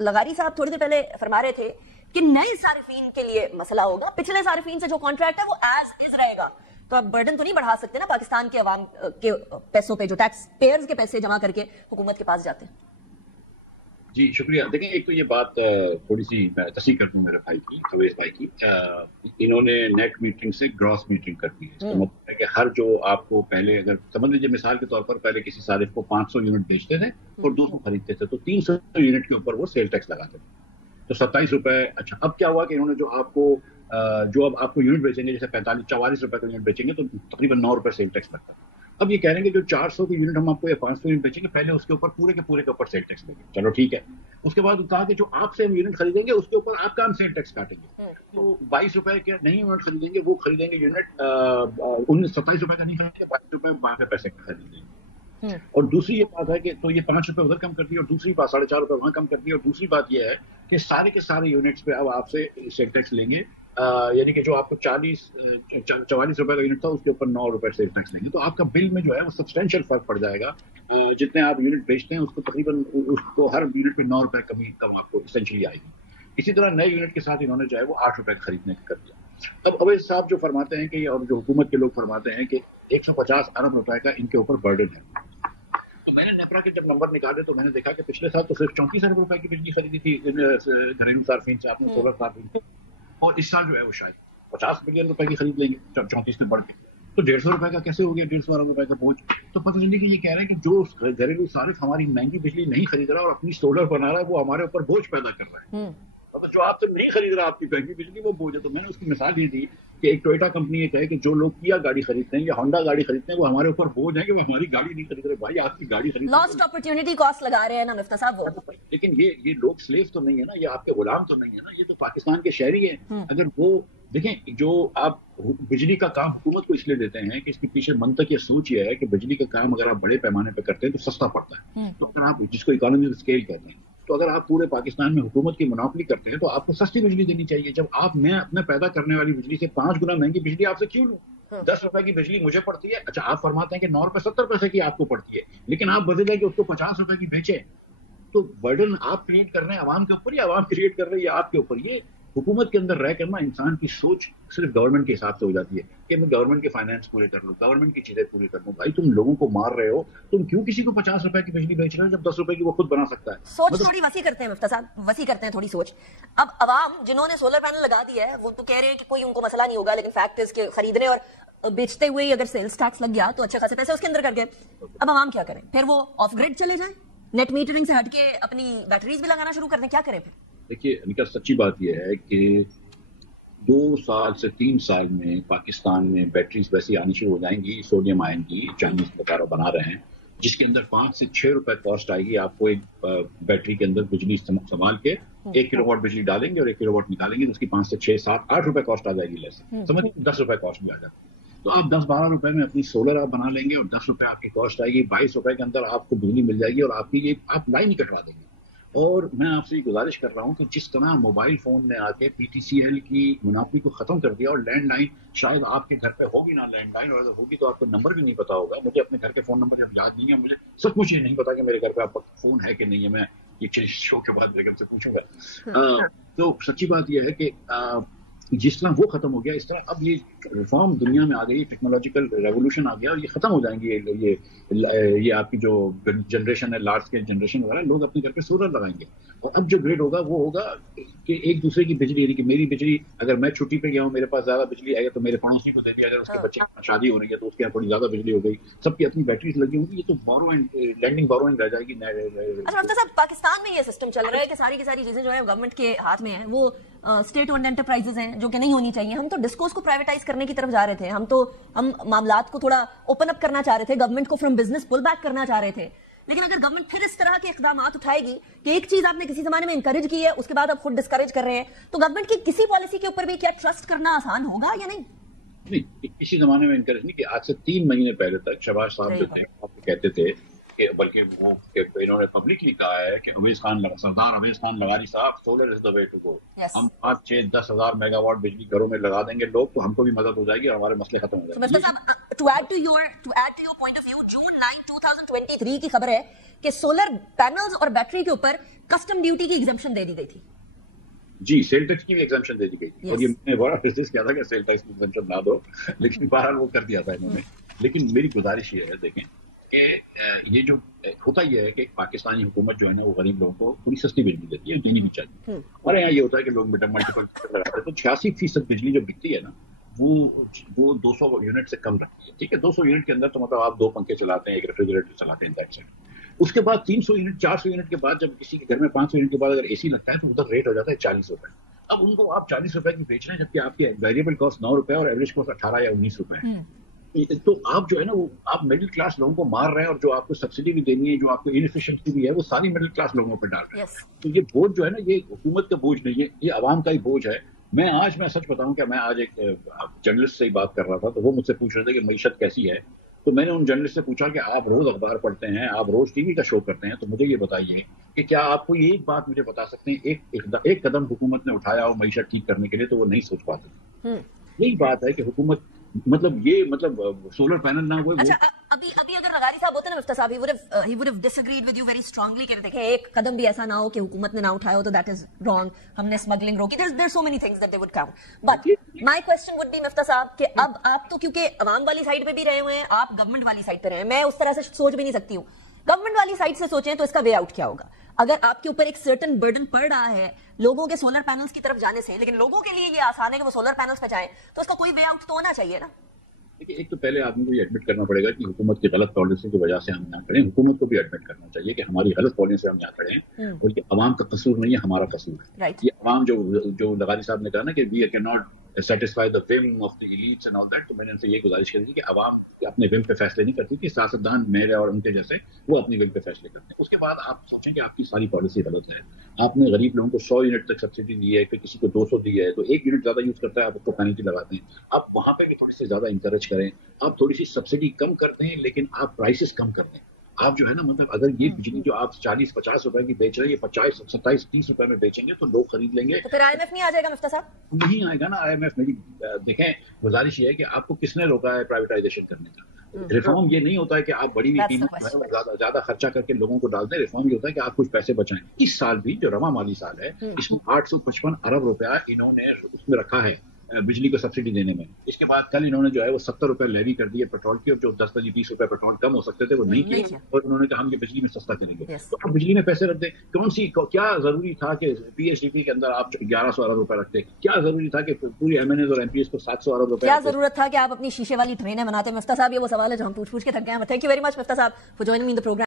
लगारी साहब थोड़ी देर पहले फरमा रहे थे कि नए सारिफीन के लिए मसला होगा, पिछले सारिफीन से जो कॉन्ट्रैक्ट है वो एज इज रहेगा। तो अब बर्डन तो नहीं बढ़ा सकते ना पाकिस्तान के अवाम के पैसों पे, जो टैक्स पेयर्स के पैसे जमा करके हुकूमत के पास जाते हैं। जी शुक्रिया। देखिए, एक तो ये बात थोड़ी सी मैं तस्दीक कर दूं मेरे भाई की, अवैस भाई की, इन्होंने नेट मीटरिंग से ग्रॉस मीटरिंग कर दी है। इसका मतलब है कि हर जो आपको पहले, अगर समझ लीजिए मिसाल के तौर पर, पहले किसी सारिफ को 500 यूनिट बेचते थे और 200 खरीदते थे, तो 300 यूनिट के ऊपर वो सेल टैक्स लगाते थे, तो 27 रुपए। अच्छा, अब क्या हुआ कि इन्होंने जो अब आपको यूनिट बेचेंगे, जैसे 44 रुपए का यूनिट बेचेंगे तो तकरीबन 9 रुपए सेल टैक्स लगता है। अब ये कह रहे हैं कि जो 400 की यूनिट हम आपको या 500 यूनिट बेचेंगे, पहले उसके ऊपर पूरे के ऊपर सेल टैक्स लेंगे। चलो ठीक है। उसके बाद कहा कि जो आपसे हम यूनिट खरीदेंगे उसके ऊपर आपका हम सेल टैक्स काटेंगे। तो 22 रुपए के नहीं यूनिट खरीदेंगे, वो खरीदेंगे यूनिट 27 रुपए का नहीं खरीदेंगे, 22 रुपए 12 पैसे का खरीदेंगे। और दूसरी ये बात है कि तो ये 5 रुपए उधर कम कर दिए, और दूसरी बात 4.5 रुपए वहां कम कर दिए। और दूसरी बात ये है कि सारे के सारे यूनिट्स पे अब आपसे सेल टैक्स लेंगे, यानी कि जो आपको 44 रुपए का यूनिट था उसके ऊपर 9 रुपए सेल टैक्स लेंगे। तो आपका बिल में जो है वो सब्सटेंशियल फर्क पड़ जाएगा। जितने आप यूनिट बेचते हैं उसको तकरीबन उसको हर यूनिट पे 9 रुपए कम आपको इसेंशियली आएगी। इसी तरह नए यूनिट के साथ इन्होंने जो है वो 8 रुपए खरीदने का कर दिया। अब अवैस साहब जो फरमाते हैं कि, और जो हुकूमत के लोग फरमाते हैं कि 150 अरब रुपए का इनके ऊपर बर्डन है। तो मैंने नेपरा के जब नंबर निकाले तो मैंने देखा कि पिछले साल तो सिर्फ 34 अरब रुपए की बिजली खरीदी थी घरेलू सार्फिन से, आपने सोलर सार्फिन से, और इस साल जो है वो शायद 50 बिलियन रुपए की खरीद लेंगे 34 में बढ़ के। तो 150 रुपए का कैसे हो गया 150 अरब रुपए का बोझ? तो पता चलिए कि ये कह रहे हैं कि जो घरेलू सारिफ हमारी महंगी बिजली नहीं खरीद रहा और अपनी सोलर बना रहा है, वो हमारे ऊपर बोझ पैदा कर रहा है। तो जो आपसे नहीं खरीद रहा आपकी महंगी बिजली, वो बोझ है। तो मैंने उसकी मिसाल ये दी कि एक टोयोटा कंपनी ये कहे कि जो लोग किया गाड़ी खरीदते हैं या होंडा गाड़ी खरीदते हैं, वो हमारे ऊपर बोझ है कि वो हमारी गाड़ी नहीं खरीद रहे। भाई, आपकी गाड़ी खरीद, लॉस्ट अपॉर्चुनिटी कॉस्ट लगा रहे हैं ना मिफ्ता साहब वो। लेकिन ये लोग स्लेव तो नहीं है ना, ये आपके गुलाम तो नहीं है ना, ये तो पाकिस्तान के शहरी हैं। अगर वो देखें, जो आप बिजली का काम हुकूमत को इसलिए देते हैं कि इसके पीछे मंतक या सोच ये है कि बिजली का काम अगर आप बड़े पैमाने पर करते हैं तो सस्ता पड़ता है। तो अगर आप, जिसको इकोनॉमी स्केल कहते हैं, तो अगर आप पूरे पाकिस्तान में हुकूमत की मोनोपोली करते हैं तो आपको सस्ती बिजली देनी चाहिए। जब मैं अपने पैदा करने वाली बिजली से 5 गुना महंगी बिजली आपसे क्यों लूं? 10 रुपए की बिजली मुझे पड़ती है। अच्छा, आप फरमाते हैं कि 9 रुपए 70 पैसे की आपको पड़ती है, लेकिन आप बदल है कि उसको 50 रुपए की बेचे। तो बर्डन आप क्रिएट कर रहे हैं आवाम के ऊपर या आवाम क्रिएट कर रही है आपके ऊपर? ये हुकूमत के अंदर रह कर ना इंसान की सोच सिर्फ गवर्नमेंट के हिसाब से हो जाती है कि मैं गवर्नमेंट के फाइनेंस पूरे कर लूं, गवर्नमेंट की चीजें पूरी कर लूं। भाई, तुम लोगों को मार रहे हो, तुम क्यों किसी को 50 रुपए की बिजली बेच रहे हो जब 10 रुपए की वो खुद बना सकता है? सोच थोड़ी वसी करते हैं मिफ्ता साहब, वसी करते हैं थोड़ी सोच। अब अवाम जिन्होंने सोलर पैनल लगा दिया है वो तो कह रहे हैं कि कोई उनको मसला नहीं होगा, लेकिन फैक्ट है कि खरीदने और बेचते हुए अगर सेल्स टैक्स लग गया तो अच्छे खासे पैसे उसके अंदर कर गए। अब अवाम क्या करें? फिर वो ऑफ ग्रिड चले जाए, नेट मीटरिंग से हटके अपनी बैटरीज भी लगाना शुरू कर दें? क्या करें फिर? देखिए अनिका, सच्ची बात यह है कि 2 साल से 3 साल में पाकिस्तान में बैटरीज वैसी आनी शुरू हो जाएंगी, सोडियम आयन की, चाइनीज वगैरह बना रहे हैं, जिसके अंदर 5 से 6 रुपए कॉस्ट आएगी आपको एक बैटरी के अंदर बिजली संभाल के। 1 किलोवाट बिजली डालेंगे और 1 किलोवाट निकालेंगे तो उसकी 5 से 6, 7, 8 रुपए कॉस्ट आ जाएगी। लेसे समझिए 10 रुपए कॉस्ट भी आ जाती है। तो आप 10-12 रुपए में अपनी सोलर आप बना लेंगे और 10 रुपए आपकी कॉस्ट आएगी, 22 रुपए के अंदर आपको बिजली मिल जाएगी और आपकी ये आप लाइन ही कटवा देंगे। और मैं आपसे गुजारिश कर रहा हूं कि जिस तरह मोबाइल फोन ने आके पीटीसीएल की मुनाफी को खत्म कर दिया, और लैंडलाइन शायद आपके घर पे होगी ना लैंडलाइन, और अगर होगी तो आपको नंबर भी नहीं पता होगा। मुझे अपने घर के फोन नंबर जब याद नहीं है, मुझे सचमुच ये नहीं पता कि मेरे घर पे आपका फोन है कि नहीं है। मैं ये शो के बाद बेगम से पूछूंगा। तो सच्ची बात यह है कि जिस तरह वो खत्म हो गया, इस तरह अब ये रिफॉर्म दुनिया में आ गई, टेक्नोलॉजिकल रेवोल्यूशन आ गया और ये खत्म हो जाएंगी। ये आपकी जो जनरेशन है, लार्ज स्केल जनरेशन वगैरह, लोग अपने घर पे सोलर लगाएंगे। और अब जो ग्रिड होगा वो होगा कि एक दूसरे की बिजली, यानी कि मेरी बिजली, अगर मैं छुट्टी पे गया हूँ, मेरे पास ज्यादा बिजली आएगा तो मेरे पड़ोसी को दे दिया, अगर उसके बच्चे की शादी हो रही है तो उसके यहाँ थोड़ी ज्यादा बिजली हो गई, सबकी अपनी बैटरीज लगी होंगी। ये तो बोरोइंग रह जाएगी। अच्छा साहब, पाकिस्तान में ये सिस्टम चल रहा है कि सारी की सारी चीजें जो है गवर्नमेंट के हाथ में है, वो स्टेट ओन्ड एंटरप्राइजेज हैं जो कि नहीं होनी चाहिए। हम तो डिस्कोस को प्राइवेटाइज करने की तरफ जा रहे थे, हम मामलात को थोड़ा ओपन अप करना चाह रहे थे, गवर्नमेंट को फ्रॉम बिजनेस पुल बैक करना चाह रहे थे। लेकिन अगर गवर्नमेंट फिर इस तरह के इकदाम उठाएगी कि एक चीज आपने किसी जमाने में इंकरेज की है, उसके बाद आप खुद डिस्करेज कर रहे हैं, तो गवर्नमेंट की किसी पॉलिसी के ऊपर भी क्या ट्रस्ट करना आसान होगा या नहीं? नहीं, किसी जमाने में इंकरेज नहीं कि आज से 3 महीने पहले तक शहबाज साहब जो थे आपको कहते थे कि, बल्कि वो इन्होंने पब्लिकली कहा है कि सरदार अवैस खान लगारी साहब, solar is the way to go. हम 5, 6, 10 हजार मेगावाट बिजली घरों में लगा देंगे लोग, तो हमको भी मदद हो जाएगी और हमारे मसले खत्म हो जाएंगे। To add to your point of view, June 9, 2023 की खबर है कि सोलर पैनल्स और बैटरी के ऊपर कस्टम ड्यूटी की एग्जम्पशन दे दी गई थी। जी, सेल टैक्स की भी एग्जम्पशन दे दी गई थी और ये मैंने बड़ा कोशिश किया था कि सेल टैक्स की एग्जम्पशन ना दो, लेकिन बहरहाल वो कर दिया था इन्होंने। लेकिन मेरी गुजारिश ये है, देखें कि ये जो होता ही है कि पाकिस्तानी हुकूमत जो है ना वो गरीब लोगों को थोड़ी सस्ती बिजली देती है, देनी भी चाहिए। और यहाँ ये होता है कि लोग मल्टीपल लगाते हैं, तो 86% बिजली जो बिकती है ना वो 200 यूनिट से कम रखती है। ठीक है, 200 यूनिट के अंदर तो मतलब आप 2 पंखे चलाते हैं, एक रेफ्रिजरेटर चलाते हैं, दैट्स इट। उसके बाद 300 यूनिट 400 यूनिट के बाद जब किसी के घर में 500 यूनिट के बाद अगर एसी लगता है तो उधर रेट हो जाता है 40 रुपए। अब उनको आप 40 रुपए की बेच रहे हैं जबकि आपके वेरिएबल कॉस्ट 9 रुपए और एवरेज कॉस्ट 18 या 19 रुपए है। तो आप जो है ना वो आप मिडिल क्लास लोगों को मार रहे हैं और जो आपको सब्सिडी भी देनी है, जो आपको इनएफिशिएंसी भी है, वो सारी मिडिल क्लास लोगों पर डाल रहे हैं। तो ये बोझ जो है ना ये हुकूमत का बोझ नहीं है, ये आवाम का ही बोझ है। मैं सच बताऊं कि मैं आज एक जर्नलिस्ट से ही बात कर रहा था, तो वो मुझसे पूछ रहे थे कि मईशत कैसी है। तो मैंने उन जर्नलिस्ट से पूछा कि आप रोज अखबार पढ़ते हैं, आप रोज टीवी का शो करते हैं, तो मुझे ये बताइए कि क्या आपको ये एक बात मुझे बता सकते हैं एक कदम हुकूमत ने उठाया हो मईशत ठीक करने के लिए तो वो नहीं सोच पाते। यही बात है कि हुकूमत मतलब सोलर पैनल ना हो। अच्छा, अभी अगर लगारी साहब होते ना मुफ्ता साहब, he would have disagreed with you very strongly कि देखें एक कदम भी ऐसा ना हो कि हुकूमत ने ना उठाया हो तो that is wrong, हमने स्मगलिंग रोकी, there's so many things that they would count, but my question would be मुफ्ता साहब कि अब आप तो क्योंकि अवाम वाली साइड पे भी रहे हुए हैं, आप गवर्नमेंट वाली साइड पे रहे हैं, मैं उस तरह से सोच भी नहीं सकती हूँ। गवर्नमेंट वाली साइड से सोचें तो इसका वे आउट क्या होगा? अगर आपके ऊपर एक सर्टन बर्डन पड़ रहा है लोगों के सोलर पैनल्स की तरफ जाने से, लेकिन लोगों के लिए ये आसान है कि वो सोलर पैनल्स पे जाएं, तो इसका कोई वे आउट तो होना चाहिए ना। देखिए, एक तो पहले आदमी को ये एडमिट करना पड़ेगा कि हुकूमत की गलत पॉलिसी की वजह से हम यहाँ खड़े हैं। हुकूमत को भी एडमिट करना चाहिए कि हमारी गलत पॉलिसी से हम यहाँ खड़े हैं और ये अवाम का कसूर नहीं है, हमारा कसूर है। ये अवाम जो लगारी साहब ने कहा ना कि we can not satisfy the whim of the elites and all that, तो मैंने उनसे ये गुजारिश करी थी कि अवाम अपने विम पे फैसले नहीं करती कि सियासतदान मेरे और उनके जैसे वो अपनी विम पे फैसले करते हैं। उसके बाद आप सोचेंगे आपकी सारी पॉलिसी गलत है। आपने गरीब लोगों को 100 यूनिट तक सब्सिडी दी है, फिर किसी को 200 दी है, तो 1 यूनिट ज्यादा यूज करता है आप उसको पेनल्टी लगाते हैं। आप वहां पे भी थोड़ी सी ज्यादा इंकरेज करें, आप थोड़ी सी सब्सिडी कम कर दें, लेकिन आप प्राइसेस कम कर दें। आप जो है ना मतलब अगर ये बिजली जो आप 40-50 रुपए की बेच रहे हैं, ये 50, 27, 30 रुपए में बेचेंगे तो लोग खरीद लेंगे। तो फिर IMF नहीं आ जाएगा मुफ्ता साहब? नहीं आएगा ना IMF। मेरी देखें गुजारिश ये है कि आपको किसने रोका है प्राइवेटाइजेशन करने का? रिफॉर्म ये नहीं होता है कि आप बड़ी हुई कीमत ज्यादा खर्चा करके लोगों को डाल दें। रिफॉर्म ये होता है कि आप कुछ पैसे बचाएं। इस साल भी जो रवा माली साल है इसमें 855 अरब रुपया इन्होंने उसमें रखा है बिजली को सब्सिडी देने में। इसके बाद कल इन्होंने जो है वो 70 रुपए लेवी कर दिए पेट्रोल की, और जो 10-20 रुपए पेट्रोल कम हो सकते थे वो नहीं किए और उन्होंने कहा हम ये बिजली में सस्ता करेंगे। तो आप बिजली में पैसे रख दें। क्या जरूरी था कि PHDP के अंदर आप 1100 अरब रुपए रखते? क्या जरूरी था कि पूरी MNAs और MPs को 700 अरब रुपए? क्या जरूरत था कि आप अपनी शीशे वाली ट्रेनें बनाते? मुफ्ता साहब ये वो सवाल है जो हम पूछ के थक गए हैं। Thank you very much Mufta साहब for joining me in the programme.